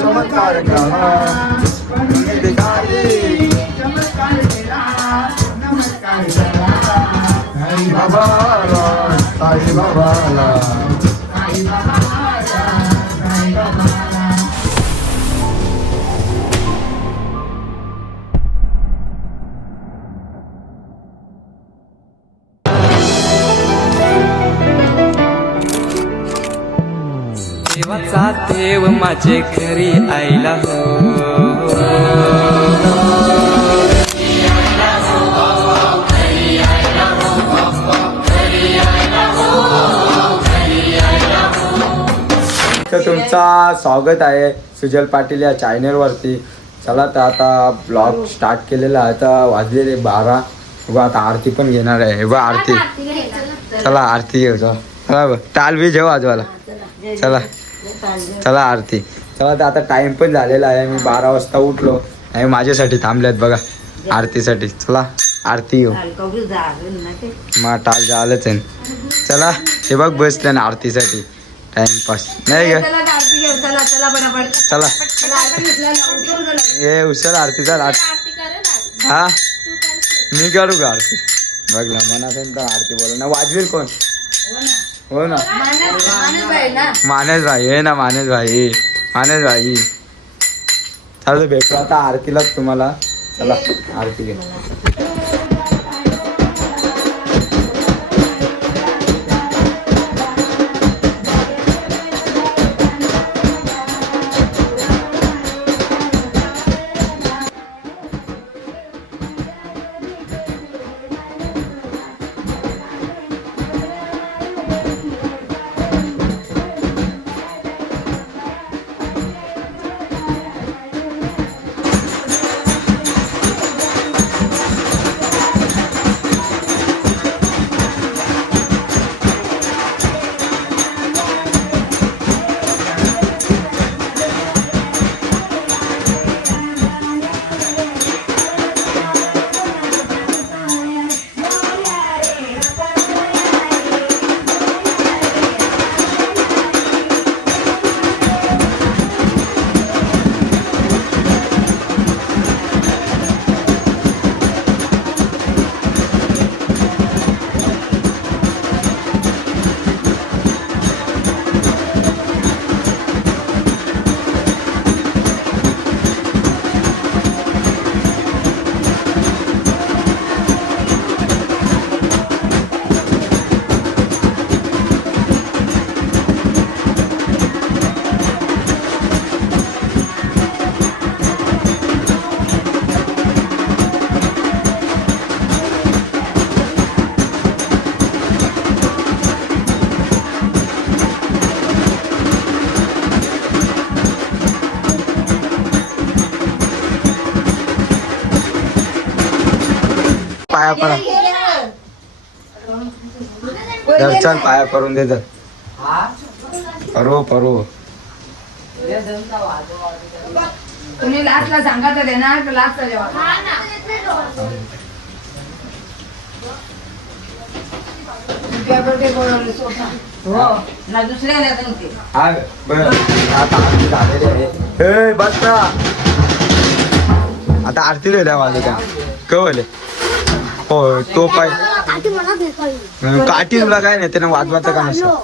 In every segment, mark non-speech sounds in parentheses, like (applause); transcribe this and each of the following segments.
चमत्कार केला कानूनी भिकारी साई बाबा साई बाबा देवाचा देव माझे घरी आईला हो. तर तुमचा स्वागत आहे सुजल पाटील या चॅनलवरती चला तर आता ब्लॉग स्टार्ट केलेला आहे. आता वाजलेले बारा. बघा आता आरती पण घेणार आहे. बघ आरती. चला आरती घेऊ चला टाल बी जेव आजवाला. चला. चला आरती. चला तर आता टाइम पण झालेला आहे. मी बारा वाजता उठलो. आणि माझ्यासाठी थांबल्यात बघा आरतीसाठी. चला आरती घेऊ. मग टाल झालंच आहे. चला हे बघ बसले ना आरतीसाठी. टाइमपास नाही का चला हे उचल आरती चल. आरती. हा? मी करू का आरती? बघला मनात आहे तर आरती बोल ना वाजवील कोण? हो ना. मानेश भाई हे ना मानेश भाई मानेश भाई चालू भेटू आता आरतीलाच तुम्हाला. चला आरती घे. पाया पडा. दर्शन पाया करून दे तर परो परो. तुम्ही लास्टला सांगा तर देणार तर लास्टला जेव्हा हो ना. दुसऱ्या हा आता बस ना. आता आरती लिहिल्या माझं त्या. कवले हो तो पाय काठी तुला काय नाही त्यानं वाजवायचं का नसतं?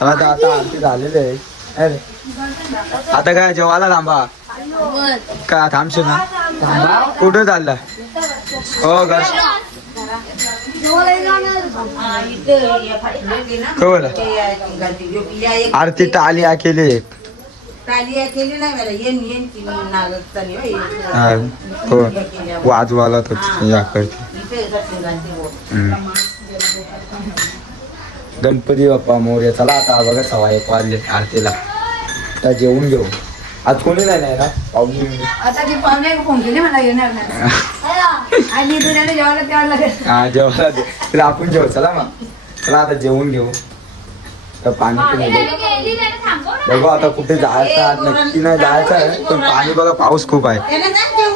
चला आता आता आरती झालेली आहे. अरे. आता काय जेवायला थांबा. का थांबशील ना? कुठं चालला? हो घर. कवलं आरती टाली आली केली एक. हो, वाजवाला तो या करते. गणपती बाप्पा मोर्या चला आता बघा सव्वा एक वाजले आरतीला. आता जेवून घेऊ. आज कोणी नाही ना? पाहुणे. आता ती पाहुणे फोन केली मला येणार नाही. (laughs) आणि जेवायला लागेल. हा जेवायला दे. तुला आपण जेव. चला मग. चला आता जेवून घेऊ. तर पाणी घेऊ बघू आता कुठे जायचं नक्की नाही जायचं आहे पण पाणी बघा पाऊस खूप आहे.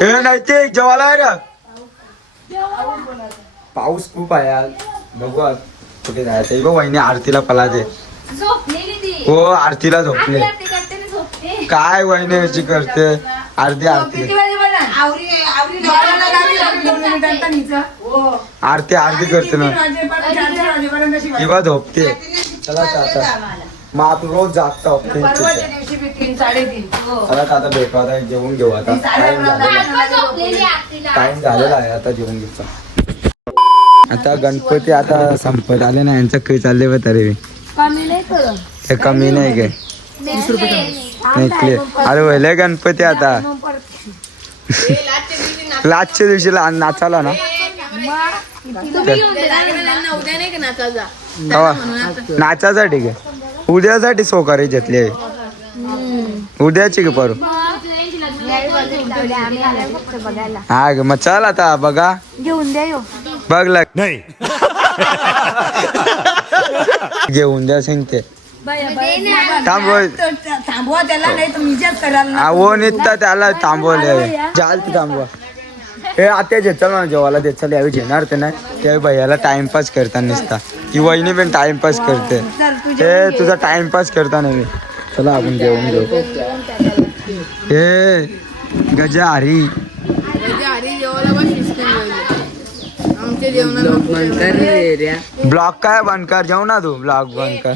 हे नाही ते जेवायला आहे ना. पाऊस खूप आहे आज. बघू आज कुठे जायचं हे बघ वहिनी आरतीला पलाते. झोपलेली ती. हो आरतीला झोपले. काय वहिनी अशी करते? आरती आरती. आरती आरती करते ना. किंवा झोपते. चला आता मग आपण रोज जागतो परवाच्या दिवशी बी तीन साडेतीन तर आता भेटू आता जेवून घेऊ आता टाइम झालेला झोपलेली आरतीला. टाइम झालेला आहे आता जेवून घेऊ आता गणपती आता संपत आले ना यांचं काही चालले बा तरी. बी. कमी नाही करू हे कमी नाही काय? नाही अरे वहिले गणपती आता. लास्टच्या दिवशी ला- नाचाला ना? तेव्हा नाचासाठी काय उद्यासाठी सोकारी घेतली आहे. उद्याची का परू हा ग मग चल आता बघा. घेऊन द्या यो. बघ लग घेऊन द्या सांगते. थांबवा. त्याला नाही. आवो निघता त्याला थांबवले चाल ते थांबवा. हे आता जे चल ना जेवायला दे चल यावेळी घेणार ते नाही. त्यावेळी भैयाला टाइमपास करता नसता ती वहिनी पण टाइमपास करते. हे तुझा टाइमपास करता नाही मी. चला आपण जेवून घेऊ. हे गजा हरी ब्लॉग काय बंद कर जेव ना तू ब्लॉग बंद कर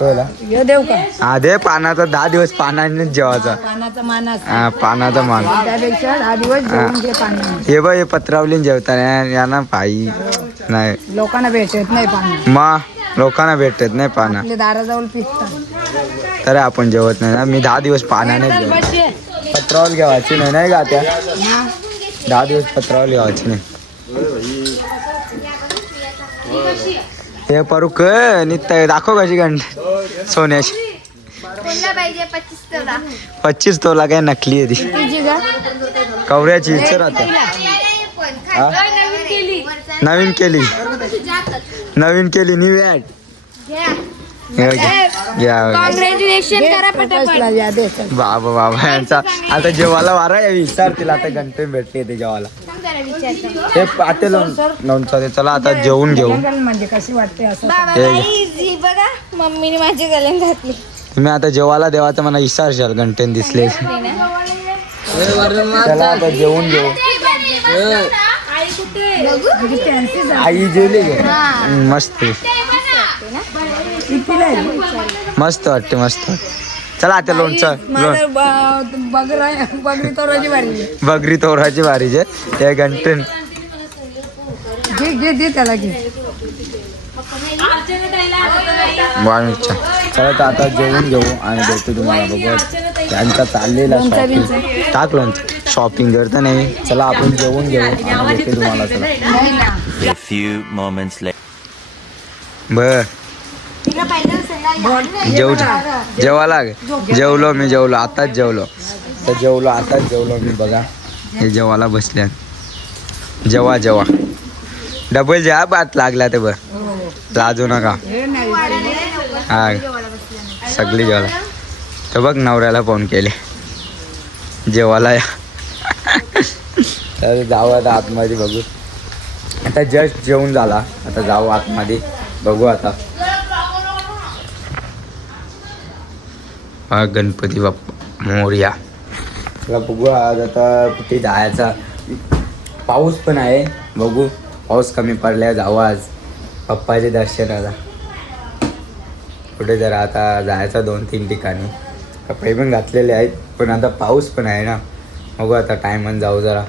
ना? होला हे देऊ का? हा दे पानाचा दहा दिवस पाण्यानेच जेवायचा. पानाचा मानास हा पानाचा मान. त्यापेक्षा दहा दिवस जेवून घे पाणी हे बघ हे पत्रावलीन जेवताना यांना पायी नाही. लोकांना भेटत नाही पाणी मा लोकांना भेटत नाही पाना. दाराजवळ पिकतात तरी आपण जेवत नाही ना. मी दहा दिवस पाण्याने जेवत. पत्रावल घ्यावायची नाही नाही का त्या? दहा दिवस पत्रावल घ्यावायची नाही. हे परू क निघताय. दाखव कशी घंट. सोन्याची. पच्चीस तोला. काय नकली आहे ती. कवऱ्याची इच्छा राहते? नवीन केली. नवीन केली. नवीन केली. न्यू ॲड कॉंग्रॅच्युलेशन करा पटापट. बाबा बाबा यांचा आता जेवायला वारा यावी विचारतील आता गणपती भेटते ते जेवायला. हे पाते लोणचं ते चला आता जेवून घेऊ. म्हणजे कशी वाटते असं बघा मम्मीने माझी गलन घातली. तुम्ही आता जेवायला देवाचं मला विचारशाल घंटेन दिसले. चला आता जेवून घेऊ. आई जेवली गे मस्त? मस्त वाटते मस्त चला आता लोणचं बगरा तोराची बारी बगरी तोराची वारीचे ते घंटेन घे घे दे त्याला घे. वाणीच्या चला तर आता जेवून घेऊ आणि भेटू तुम्हाला बघू त्यांचा चाललेला शॉपिंग टाक लोणचं. शॉपिंग करता नाही. चला आपण जेवून घेऊ आणि भेटू तुम्हाला चला. बर. जेव जेवा लाग. जेवलो मी जेवलो. आताच जेवलो. तर जेवलो आताच जेवलो मी बघा. हे जेवायला बसल्या जेवा जेवा. डबल जेवा बात लागला ते बर लाजू नका. हा. सगळी जेवायला. तर बघ नवऱ्याला फोन केले. जेवायला या. तर जाऊ आता आतमध्ये बघू. आता जस्ट जेवून झाला. आता जाऊ आतमध्ये. बघू आता. हा गणपती बाप्पा मोर्या. चला बघू आज आता कुठे जायचा. पाऊस पण आहे. बघू पाऊस कमी पडल्यावर जाऊ आज. पप्पाचे दर्शनाला कुठे जरा आता जायचं दोन तीन ठिकाणी. कपडे पण घातलेले आहेत पण आता पाऊस पण आहे ना. बघू आता टायमान जाऊ जरा.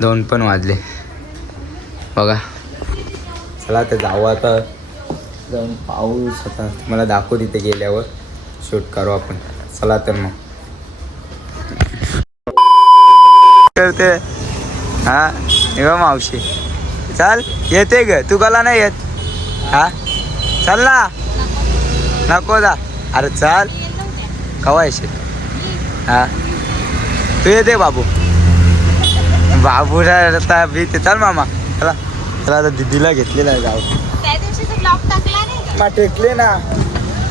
दोन पण वाजले. बघा. चला तर जाऊ आता. जाऊन पाऊस आता. तुम्हाला दाखवू तिथे गेल्यावर. शूट करू आपण. चला तर मग. करते. हा? हे मावशी. चाल येते ग. तू कला नाही येत. हा? चल ना. नको जा. अरे चाल. कवा येशील? हा? तू येते बाबू. आता भीती. चल मामा. चला. चला आता दिदीला घेतलेला आहे गाव. टेकले ना.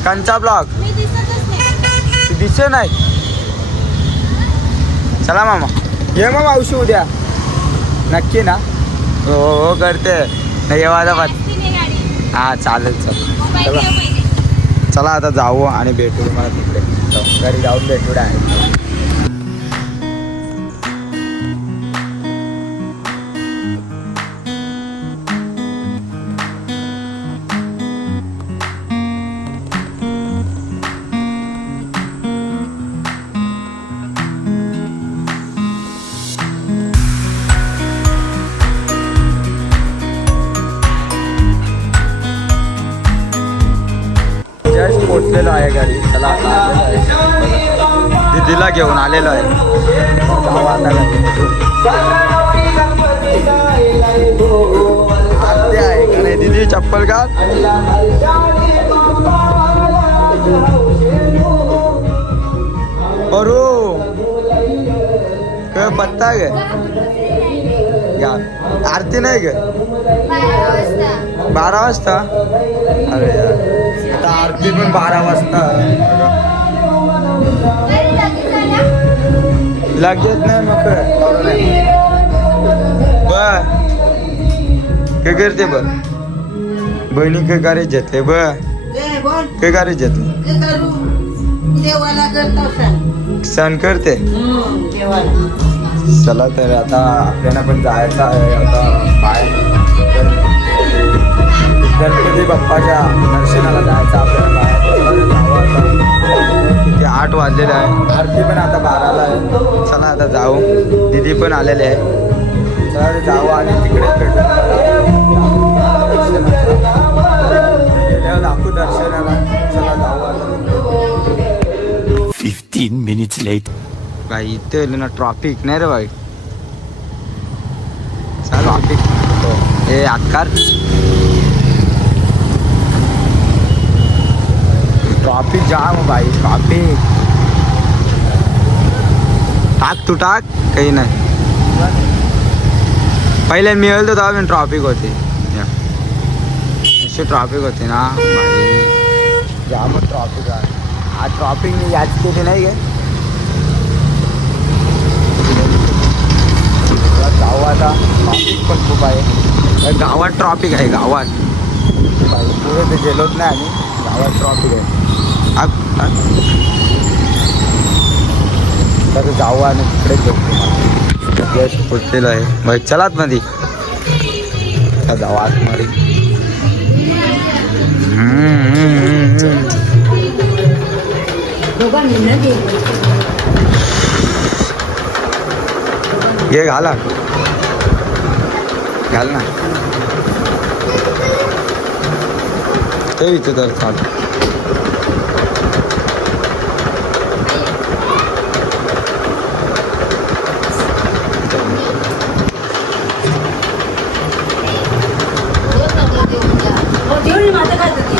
कंचा ब्लॉक दिसतच नाही. चला मामा. ये मग मावशी उद्या. नक्की ना. हो हो करते. नाही आता बात हा चालेल चल. चला. आता जाऊ आणि भेटू मला तिकडे. जाऊ. घरी जाऊन भेटू आहे पोचलेलो आहे घरी. चला आलेलो. दीदीला घेऊन आलेलो आहे. जाऊ आता घरी. आते आहे. का नाही दीदी चप्पल का बरू काय पत्ता ग. आरती नाही ग. बारा वाजता? अरे यार. आता आरती पण बारा वाजता. लगेच नाही मग ब काय करते ब बहिणी काय गाडी घेतले? ब काय गाडी घेतले? सण करते? चला तर आता आपल्याला पण जायचं आहे. आता बाहेर गणपती बाप्पाच्या दर्शनाला जायचं आपल्याला बाहेर. किती आठ वाजलेले आहे. आरती पण आता बाराला आहे. चला आता जाऊ. दीदी पण आलेले आहे. चला आता जाऊ आणि भेटू. गेल्यावर दाखवू दर्शनाला. चला जाऊ 15 minutes later. भाई इथे ना ट्रॉफिक नाही रे भाई. चल ट्रॉफिक ए आकार ट्रॉफिक जाम है भाई ट्रॉफिक टाक तू टाक काही नाही पहिले मिळेल तर तेव्हा ट्रॉफिक होती. अशी ट्रॉफिक होती ना जाम ट्रॉफिक आहे आज ट्रॉफिक नाही याच केली नाही गे गाव आता ट्रॉफिक पण खूप आहे तर गावात ट्रॉफिक आहे गावात पुढे ते गेलोच नाही? गावात ट्रॉफिक आ- तर जाऊ आणि तिकडे घेऊ यश आहे. बाई चलात मध्ये आता जाऊ आतमध्ये. हम्म, घाला. घाल ना. ते इथे तर हो जेवढी माझं खात होती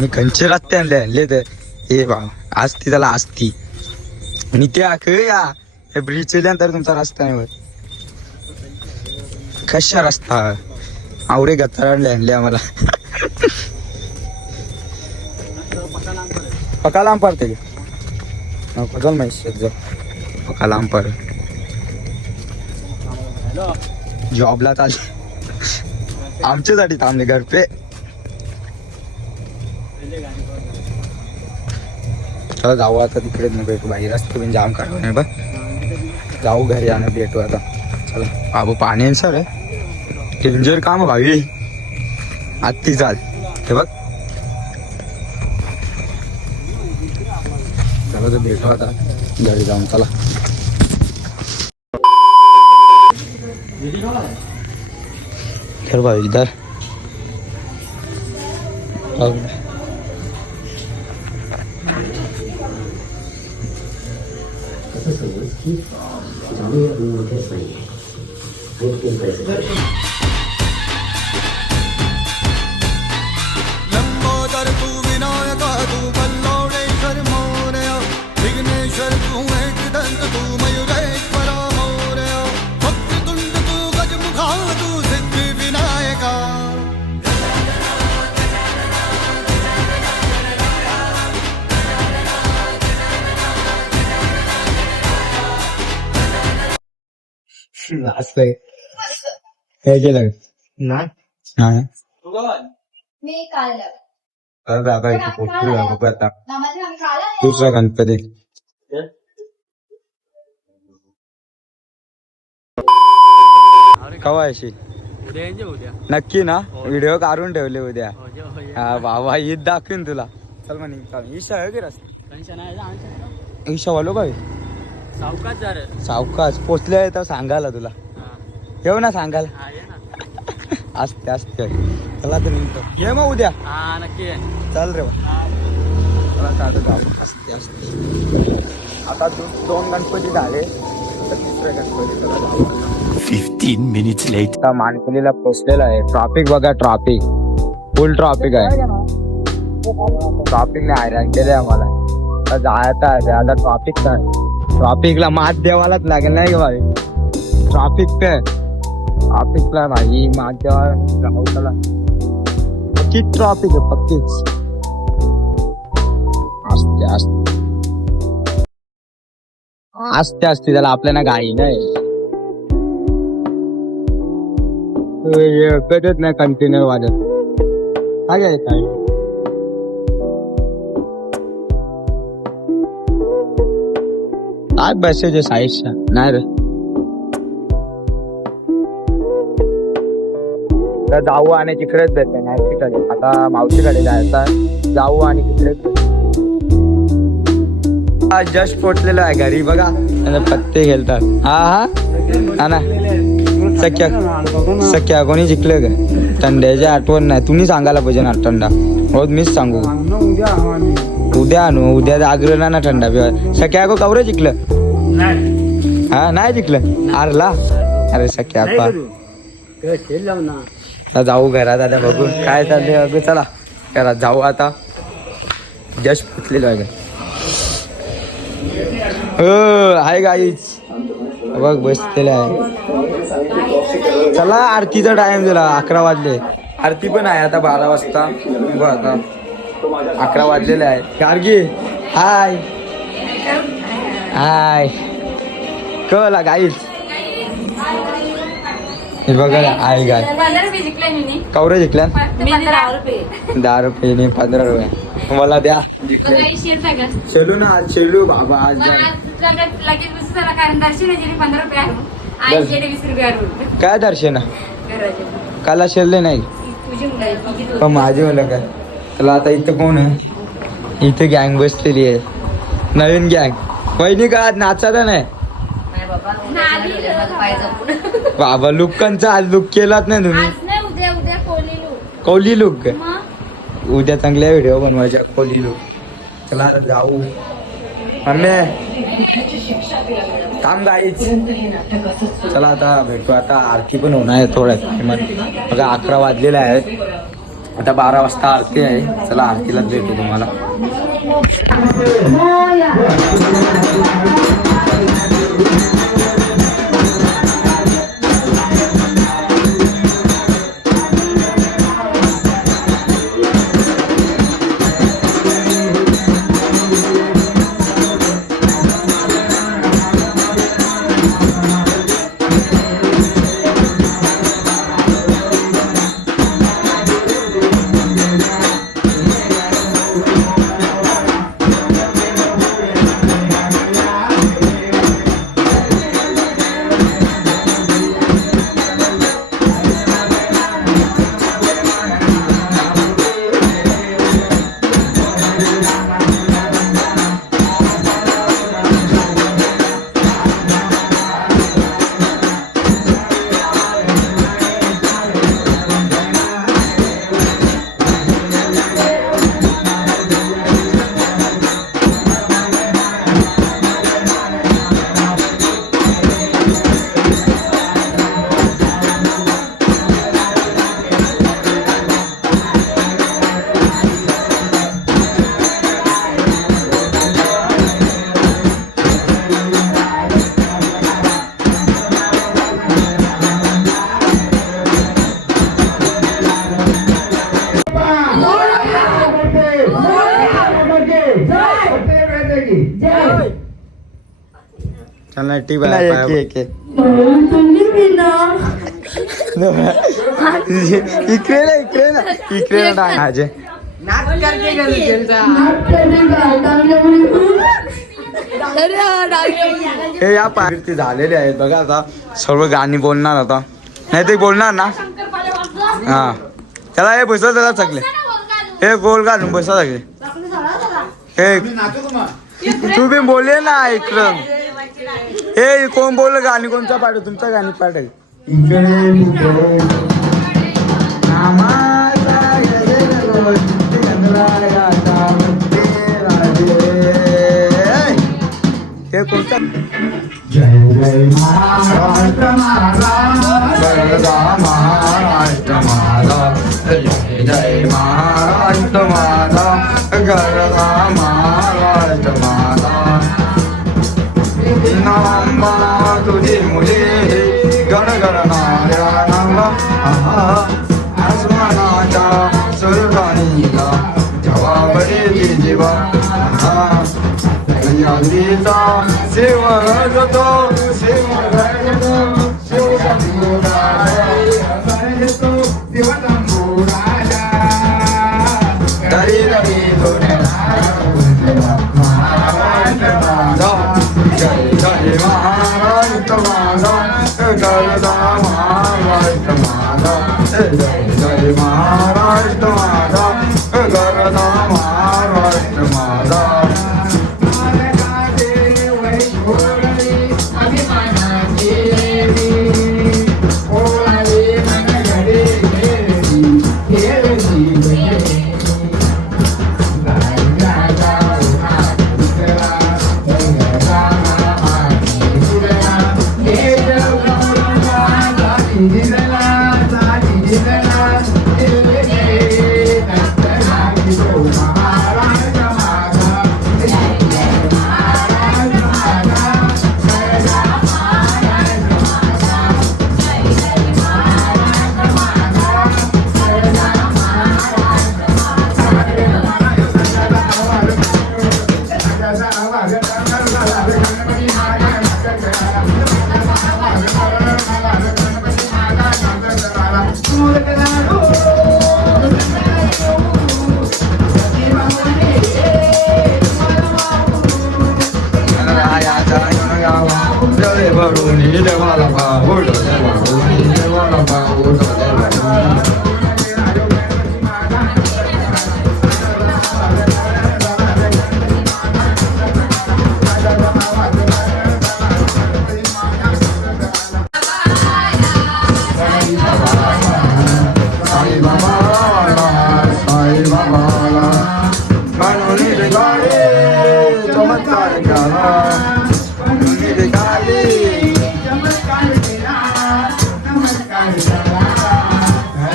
मी कंचे रस्ते आणले आणले तर हे बा असती त्याला असती. आणि त्या खेळ या हे ब्रिज तर तुमचा रस्ता नाही होत कशा रस्ता? आवडे गतराडले आणले आम्हाला. पका लांब पडते नको माहिती पका लांब पड. जॉबला चालले आमच्यासाठी थांबले घर चला जाऊ आता तिकडे मग भेटू बाई. रस्ते पण जाम काढू नाही बघ जाऊ घरी आणि भेटू आता. चला. बाबू पाणी आहे सर डेंजर काम भावी आत्ती चाल हे बघ. चला तर भेटू आता. घरी जाऊन चला. खेळ भाई इधर. وتكون كويسه 是哪谁？हे केलं हा. मी दुसरा गणपती. कवा अशी नक्की ना? व्हिडिओ काढून ठेवले उद्या. हा बाबा ईद दाखवीन तुला. चल म्हणे ईशा आहे की रस्ता? ईशा वालो का सावकाश जर सावकाश. पोचले तर सांगायला तुला. येऊ ना सांगायला. असते असते. चला तर निघतो. ये मग उद्या. नक्की चल रे. चला असते असते. आता दोन गणपती झाले. आता तिसरे गणपती चला जाऊ. आता. 15 minutes later. आता मानकुलीला पोचलेला आहे. ट्रॉफिक बघा ट्रॉफिक फुल ट्रॉफिक आहे. ट्रॉफिकने हैराण केले आम्हाला. जायचं आहे आता ट्रॉफिक काय ट्रॉफिकला मात द्यावालाच लागेल नाही का भाई? ट्रॉफिक पे. ट्रॉफिकला भाई माझ्या द्यावा राहू चला ट्रॉफिक आहे पक्कीच असते असते असते असते त्याला आपल्याला घाई नाही कधीच नाही कंटिन्यू वाजत काय आहे काय काय बसेज आहे साईडच्या नाही रे तर जाऊ आणि तिकडेच देते मावशीकडे आता मावशीकडे जायचं जाऊ आणि तिकडेच जस्ट पोचलेलो आहे घरी बघा. पत्ते खेळतात हा हा. हा ना. सख्या. सख्या कोणी जिंकलं का? थंड्याची आठवण नाही. तुम्ही सांगायला पाहिजे ना थंडा. रोज मीच सांगू. उद्या आणू. उद्या आग्रह ना ना थंडा बिवा. सख्या को कवरे जिंकलं? हा नाही जिंकलं? आरला? अरे सख्या जाऊ घरात आता बघू काय चाललंय बघू चला. घरात जाऊ आता. जस्ट पोचलेलो आहे का हो आहे गाईच बघ बसलेलं आहे. चला आरतीचा टाइम दिला अकरा वाजले. आरती पण आहे आता बारा वाजता. बघ आता. अकरा वाजलेले आहे. गार्गी हाय हाय कळला गाईच हे बघा आहे गाय. कवरे जिंकल्या? दहा रुपये. नाही पंधरा रुपये. मला द्या. शेलू ना आज शेलू बाबा आज जा. काय दर्शन? काला शेरले नाही? पण माझे मला काय? त्याला आता इथं कोण आहे? इथे गँग बसलेली आहे. नवीन गँग. पहिली काळात नाचायला नाही? बाबा लुकांचा आज लुक केलाच नाही तुम्ही. उद्या उद्या कोली कौली लुक उद्या चांगल्या व्हिडिओ बनवायच्या कोली लुक चला आता जाऊ. मम्मी थांब गाईच चला आता भेटू. आता आरती पण होणार आहे थोड्या टायमात बघा अकरा वाजलेले आहेत. आता बारा वाजता आरती आहे. चला आरतीलाच भेटू तुम्हाला. टी बाय इकडे ना इकडे ना इकडे ना अजय हे या पायरी झालेले आहेत बघा आता सर्व गाणी बोलणार आता नाही ते बोलणार ना हा त्याला हे बसव त्याला सगळे हे गोल घालून बसा सगळे हे तू बी बोलले ना इकडं हे कोण बोल गाणी? कोणता पाठव तुमचा गाणी मध्ये राजे. हे कोणता जय जय महाराष्ट्र महाराष्ट्र महाराष्ट्र माझा जय जय महाराष्ट्र महाराष्ट्र यादीचा शिव करतो शिव करतो शिव तरी तरी जय जय महाराष्ट्र जय जय महाराज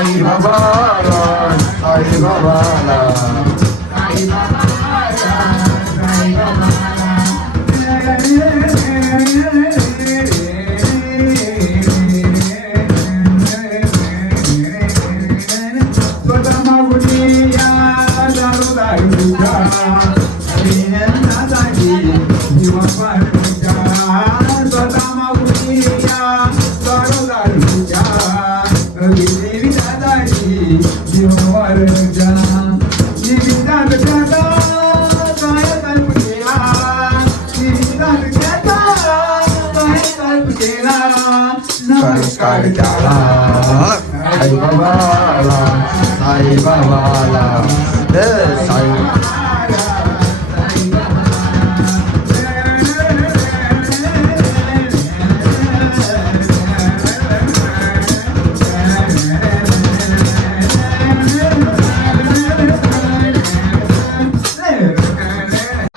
साई बाबाला साई बाबाला संस्कार केला साई बाबाला साई बाबाला हे साई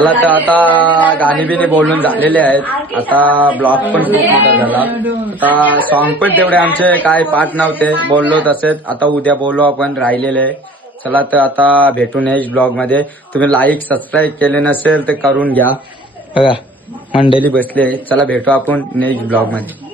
मला तर आता गाणी बिणी बोलून झालेले आहेत. आता ब्लॉग पण खूप मोठा झाला. आता सॉन्ग पण तेवढे आमचे काय पाठ नव्हते. बोललो तसेच. आता उद्या बोलू आपण राहिलेले. चला तर आता भेटू नेक्स्ट ब्लॉगमध्ये. तुम्ही लाईक सबस्क्राईब केले नसेल तर करून घ्या. बघा मंडळी बसले चला भेटू आपण नेक्स्ट ब्लॉगमध्ये.